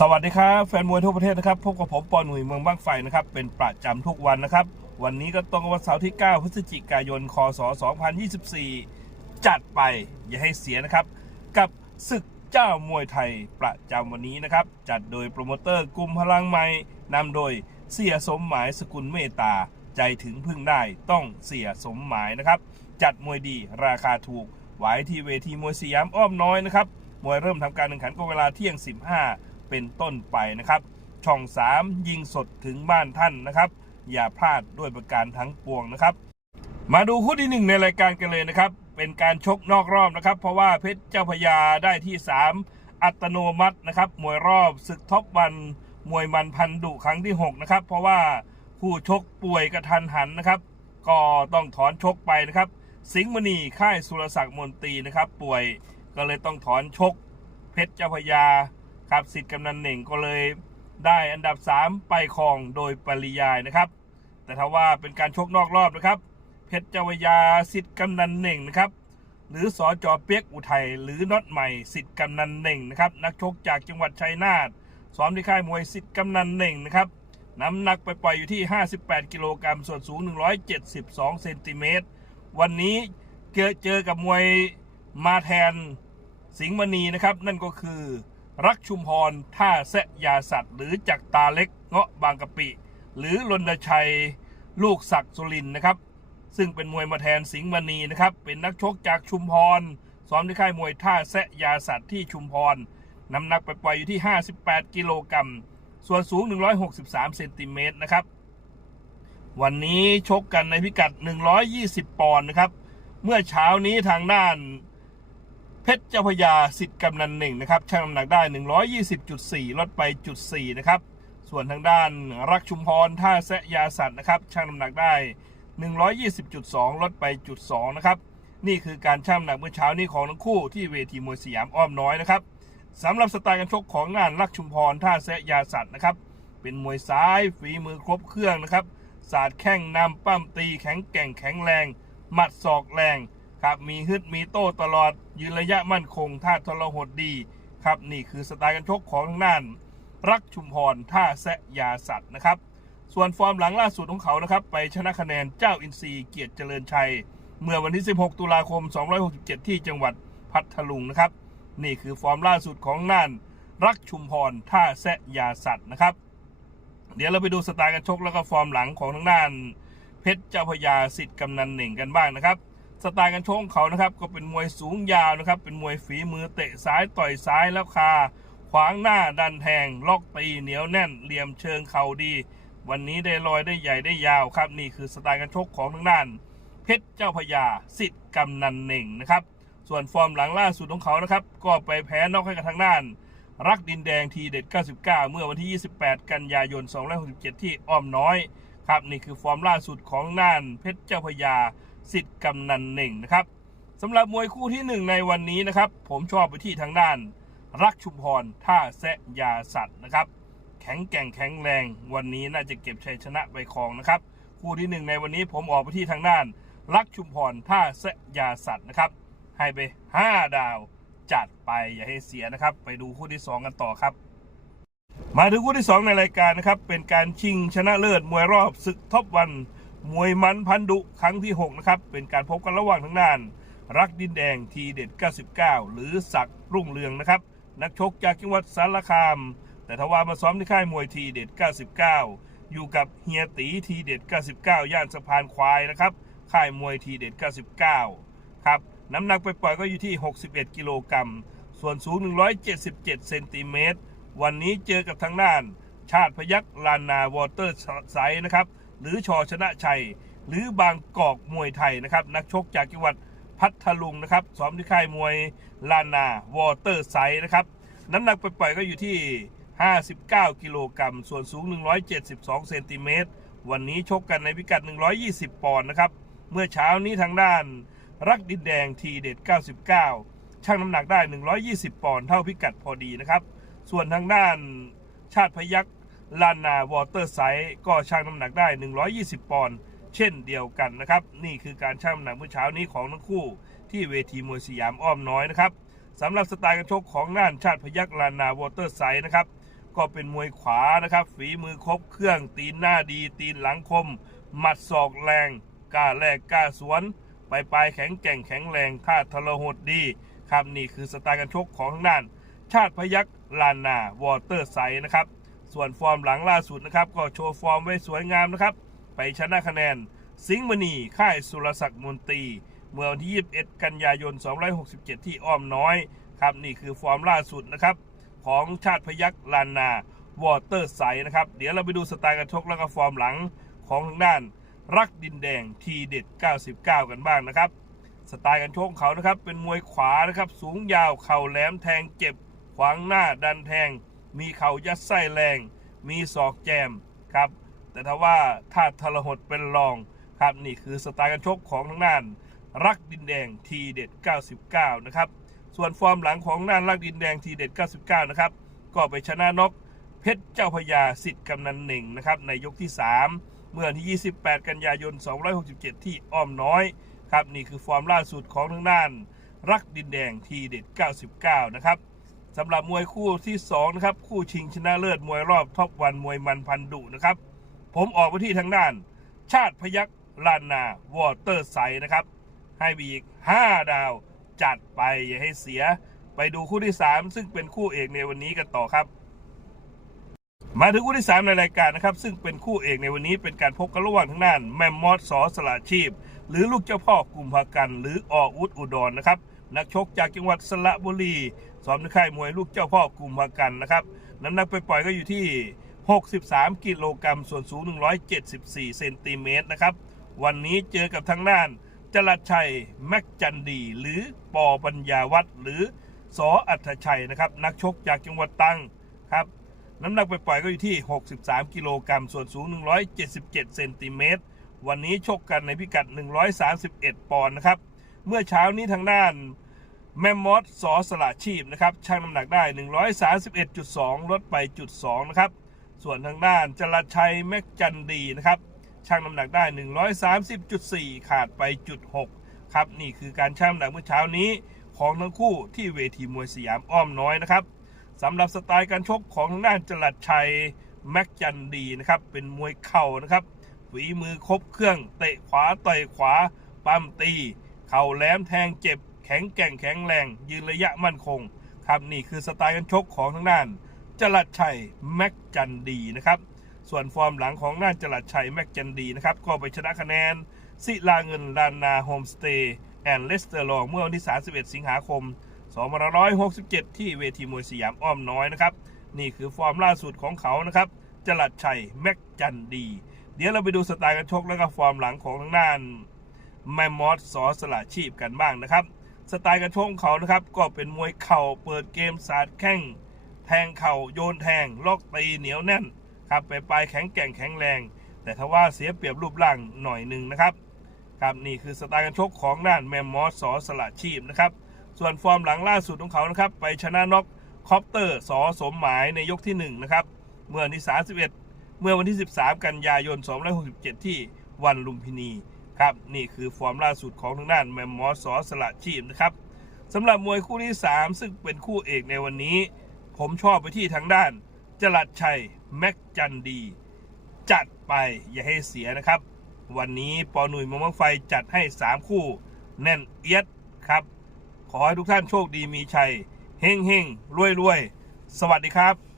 สวัสดีครับแฟนมวยทั่วประเทศนะครับพบกับผมปอหนุ่ยเมืองบ้างไฟนะครับเป็นประจำทุกวันนะครับ วันนี้ก็ตรงกับวันเสาร์ที่ 9 พฤศจิกายน คศ 2024 จัดไปอย่าให้เสียนะครับ กับศึกเจ้ามวยไทยประจำวันนี้นะครับ จัดโดยโปรโมเตอร์กลุ่มพลังใหม่นำโดยเสียสมหมายสกุลเมตตา ใจถึงพึ่งได้ต้องเสียสมหมายนะครับ จัดมวยดีราคาถูกไว้ที่เวทีมวยสยามอ้อมน้อยนะครับมวยเริ่มทำการแข่งขันก็เวลาเที่ยง 15 เป็นต้นไปนะครับ ช่อง 3 ยิงสดถึงบ้านท่านนะครับ อย่าพลาดด้วยประการทั้งปวงนะครับ มาดูคู่ที่หนึ่งในรายการกันเลยนะครับ เป็นการชกนอกรอบนะครับ เพราะว่าเพชรเจ้าพยาได้ที่ 3 อัตโนมัตินะครับมวยรอบศึกท็อปวันมวยมันพันดุครั้งที่6นะครับเพราะว่าผู้ชกป่วยกระทันหันนะครับ ก็ต้องถอนชกไปนะครับ สิงห์มณีค่ายสุรศักดิ์มนตรีนะครับ ป่วยก็เลยต้องถอนชก เพชรเจ้าพยา ครับสิทธิ์กำนันเหน่งก็เลยได้อันดับ 3 ไปครองโดยปริยายนะครับ แต่ถ้าว่าเป็นการชกนอกรอบนะครับ เพชรเจ้าพระยาสิทธิ์กำนันเหน่งนะครับ หรือสอจอเปียกอุทัยหรือน็อตใหม่สิทธิ์กำนันเหน่งนะครับ นักชกจากจังหวัดชัยนาทซ้อมที่ค่ายมวยสิทธิ์กำนันเหน่งนะครับน้ำหนักไปปล่อยอยู่ที่ 58 กิโลกรัม ส่วนสูง 172 เซนติเมตร วันนี้เจอเจอกับมวยมาแทนสิงห์มณีนะครับ นั่นก็คือ รักชุมพร ท่าแซะยาสัตว์ หรือจักรตาเล็กเงาะบางกะปิ หรือรณชัย ลูกศักดิ์สุรินนะครับ ซึ่งเป็นมวยมาแทนสิงห์มณีนะครับ เป็นนักชกจากชุมพร ซ้อมที่ค่ายมวยท่าแซะยาสัตว์ที่ชุมพร น้ำหนักไปปล่อยอยู่ที่ 58 กิโลกรัม ส่วนสูง 163 เซนติเมตรนะครับ วันนี้ชกกันในพิกัด 120 ปอนด์นะครับ เมื่อเช้านี้ทางด้าน เพชรเจ้าพยาสิทธิ์กำนันหนึ่งนะครับชั่งน้ำหนักได้ 120.4 ลดไปจุด4นะครับ ส่วนทางด้านรักชุมพรท่าแซะยาสัตว์นะครับชั่งน้ำหนักได้ 120.2 ลดไปจุด2นะครับ นี่คือการชั่งน้ำหนักเมื่อเช้านี้ของทั้งคู่ที่เวทีมวยสยามอ้อมน้อยนะครับสำหรับสไตล์การชกของงานรักชุมพรท่าแซะยาสัตว์นะครับเป็นมวยซ้ายฝีมือครบเครื่องนะครับศาสตร์แข้งนำปั้มตีแข็งแกร่งแข็งแรง หมัดศอกแรง ครับมีฮึดมีโต้ตลอดยืนระยะมั่นคงท่าทรหดดีครับนี่คือสไตล์การชกของทางด้าน รักชุมพรท่าแซะยาสัตว์นะครับ ส่วนฟอร์มหลังล่าสุดของเขานะครับ ไปชนะคะแนนเจ้าอินทรีเกียรติเจริญชัย เมื่อวันที่ 16 ตุลาคม 267 ที่จังหวัดพัทลุงนะครับ นี่คือฟอร์มล่าสุดของน่าน รักชุมพรท่าแซะยาสัตว์นะครับ เดี๋ยวเราไปดูสไตล์การชกแล้วก็ฟอร์มหลังของทางด้าน เพชรเจ้าพยาสิทธิ์กำนันเหน่งกันบ้างนะครับ สไตล์การชกของเขานะครับ ก็เป็นมวยสูงยาวนะครับ เป็นมวยฝีมือเตะซ้ายต่อยซ้ายแล้วคา ขวางหน้าดันแทงล็อกตีเหนียวแน่น เหลี่ยมเชิงเข่าดี วันนี้ได้ลอยได้ใหญ่ได้ยาวครับ นี่คือสไตล์การชกของทางด้าน เพชรเจ้าพระยาสิทธิ์กำนันเหน่งนะครับ ส่วนฟอร์มหลังล่าสุดของเขานะครับ ก็ไปแพ้นอกให้กับทางด้าน รักดินแดงทีเด็ด 99 เมื่อวันที่ 28 กันยายน 2567 ที่อ้อมน้อยครับนี่คือฟอร์มล่าสุดของน่านเพชรเจ้าพระยา สิทธิ์กำนันเหน่งนะครับสำหรับมวยคู่ที่หนึ่งในวันนี้นะครับ ผมชอบไปที่ทางด้าน รักชุมพรท่าแซะยาสัตว์นะครับ แข็งแกร่งแข็งแรง วันนี้น่าจะเก็บชัยชนะไปครองนะครับ คู่ที่หนึ่งในวันนี้ผมออกไปที่ทางด้าน รักชุมพรท่าแซะยาสัตว์นะครับ ให้ไป 5 ดาวจัดไปอย่าให้เสียนะครับ ไปดูคู่ที่ 2 กันต่อครับ มาถึงคู่ที่ 2 ในรายการนะครับเป็นการชิงชนะเลิศมวยรอบศึกท็อปวัน มวยมันพันดุครั้งที่ 6 นะครับ เป็นการพบกันระหว่างทางด้าน รักดินแดงทีเด็ด 99 หรือศักดิ์รุ่งเรืองนะครับ นักชกจากจังหวัดสารคาม แต่ทว่ามาซ้อมที่ค่ายมวยทีเด็ด 99 อยู่กับเฮียตีทีเด็ด 99 ย่านสะพานควายนะครับ ค่ายมวยทีเด็ด 99 ครับ น้ำหนักไปปล่อยก็อยู่ที่ 61 กิโลกรัม ส่วนสูง 177 เซนติเมตร วันนี้เจอกับทางด้าน ชาติพยักลานนาวอเตอร์ไซนะครับ หรือชอชนะชัย หรือบางกอกมวยไทยนะครับ นักชกจากจังหวัดพัทลุงนะครับซ้อมที่ค่ายมวยลานาวอเตอร์ไซด์นะครับน้ำหนักปล่อยก็อยู่ที่ 59 กิโลกรัมส่วนสูง 172 เซนติเมตรวันนี้ชกกันในพิกัด 120 ปอนด์นะครับ เมื่อเช้านี้ทางด้าน รักดินแดงทีเด็ด 99ชั่งน้ำหนักได้ 120 ปอนด์เท่าพิกัดพอดีนะครับ ส่วนทางด้านชาติพยัก ลานนาวอเตอร์ไซด์ก็ชั่งน้ำหนักได้ 120 ปอนด์เช่นเดียวกันนะครับ นี่คือการชั่งน้ำหนักเมื่อเช้านี้ของทั้งคู่ ที่เวทีมวยสยามอ้อมน้อยนะครับสำหรับสไตล์การชกของน่านชาติพยักลานนาวอเตอร์ไซด์นะครับก็เป็นมวยขวานะครับฝีมือครบเครื่องตีนหน้าดี ตีนหลังคม หมัดศอกแรงกล้าแลกกล้าสวนไปปลายแข็งแกร่งแข็งแรงท่าทรหดดีครับนี่คือสไตล์การชกของทางด้าน ชาติพยักลานนาวอเตอร์ไซนะครับ ส่วนฟอร์มหลังล่าสุดนะครับ ก็โชว์ฟอร์มไว้สวยงามนะครับ ไปชนะคะแนน สิงห์มณี ค่ายสุรศักดิ์มนตรี เมื่อวันที่ 21 กันยายน 267 ที่อ้อมน้อย ครับนี่คือฟอร์มล่าสุดนะครับ ของชาติพยักลานนาวอเตอร์ไซนะครับ เดี๋ยวเราไปดูสไตล์การชกแล้วก็ฟอร์มหลังของทางด้าน รักดินแดงทีเด็ด 99 กันบ้างนะครับ สไตล์การชกของเขานะครับ เป็นมวยขวานะครับ สูงยาวเข่าแหลมแทงเจ็บขวางหน้าดันแทง มีเข่ายัดไส้แรง มีศอกแจมครับ แต่ถ้าว่าถ้าทรหดเป็นรองครับนี่คือสไตล์การชกของทางด้าน รักดินแดงทีเด็ด 99 นะครับ ส่วนฟอร์มหลังของด้านรักดินแดงทีเด็ด 99 นะครับ ก็ไปชนะนกเพชรเจ้าพระยาสิทธิ์กำนันหนึ่งนะครับในยกที่ 3 เมื่อวันที่ 28 กันยายน 267 ที่อ้อมน้อยครับนี่คือฟอร์มล่าสุดของทางด้าน รักดินแดงทีเด็ด 99 นะครับ สำหรับมวยคู่ที่2นะครับคู่ชิงชนะเลิศมวยรอบท็อปวันมวยมันพันดุนะครับ ผมออกไปที่ทางด้าน ชาติพยักลานนาวอเตอร์ไซนะครับ ให้ไปอีก 5 ดาวจัดไปอย่าให้เสีย ไปดูคู่ที่ 3 ซึ่งเป็นคู่เอกในวันนี้กันต่อครับมาถึงคู่ที่ 3 ในรายการนะครับ ซึ่งเป็นคู่เอกในวันนี้เป็นการพบกันระหว่างทางด้าน แมมมอสสอสละชีพ หรือลูกเจ้าพ่อกุมภากัน หรือออุดอุดรนะครับ นักชกจากจังหวัดสระบุรีซ้อมในค่ายมวยลูกเจ้าพ่อกลุ่มภากันนะครับน้ำหนักไปปล่อยก็อยู่ที่ 63 กิโลกรัมส่วนสูง 174 เซนติเมตรนะครับ วันนี้เจอกับทางด้านจรัสชัยแม็กจันดี หรือปอปัญญาวัฒน์หรือสออัธชัยนะครับนักชกจากจังหวัดตังครับน้ำหนักไปปล่อยก็อยู่ที่ 63 กิโลกรัมส่วนสูง 177 เซนติเมตร วันนี้ชกกันในพิกัด 131 ปอนด์นะครับ เมื่อเช้านี้ทางด้าน แมมมอสสอสละชีพนะครับชั่งน้ำหนักได้ 131.2 ลดไปจุด2นะครับ ส่วนทางด้านจรัสชัยแม็กจันดีนะครับชั่งน้ำหนักได้ 130.4 ขาดไปจุด6ครับนี่คือการชั่งน้ำหนักเมื่อเช้านี้ของทั้งคู่ที่เวทีมวยสยามอ้อมน้อยนะครับสำหรับสไตล์การชกของทางด้านจรัสชัยแม็กจันดีนะครับเป็นมวยเข่านะครับฝีมือครบเครื่องเตะขวาต่อยขวาปั้มตี เข่าแหลมแทงเจ็บ แข็งแกร่งแข็งแรง ยืนระยะมั่นคง ครับนี่คือสไตล์การชกของทางด้านจรัสชัยแม็กจันดีนะครับ ส่วนฟอร์มหลังของด้านจรัสชัยแม็กจันดีนะครับ ก็ไปชนะคะแนนศิลาเงินลานนาโฮมสเตย์แอนด์เลสเตอร์ลองเมื่อวันที่ 31 สิงหาคม 2567 ที่เวทีมวยสยามอ้อมน้อยนะครับ นี่คือฟอร์มล่าสุดของเขานะครับจรัสชัยแม็กจันดี เดี๋ยวเราไปดูสไตล์การชกแล้วก็ฟอร์มหลังของทางด้านแมมมอสสอสละชีพกันบ้างนะครับ สไตล์การชกของเขานะครับ ก็เป็นมวยเข่าเปิดเกมสาดแข้ง แทงเข่าโยนแทงล็อกตีเหนียวแน่นครับไปปลายแข็งแกร่งแข็งแรง แต่ถ้าว่าเสียเปรียบรูปร่างหน่อยหนึ่งนะครับครับนี่คือสไตล์การชกของด้านแมมมอสสอสละชีพนะครับ ส่วนฟอร์มหลังล่าสุดของเขานะครับ ไปชนะน็อกคอปเตอร์สอสมหมายในยกที่ 1 นะครับ เมื่อวันที่ 31 เมื่อวันที่ 13 กันยายน 2567 ที่วันลุมพินี ครับ นี่คือฟอร์มล่าสุดของทางด้านแมมมอสสสละชีพนะครับสำหรับมวยคู่ที่ 3 ซึ่งเป็นคู่เอกในวันนี้ ผมชอบไปที่ทางด้านจรัสชัย แม็กจันดี จัดไปอย่าให้เสียนะครับ วันนี้ปอหนุ่ยมะมังไฟจัดให้ 3 คู่ แน่นเอียดครับ ขอให้ทุกท่านโชคดีมีชัยเฮงเฮงรวยรวยสวัสดีครับ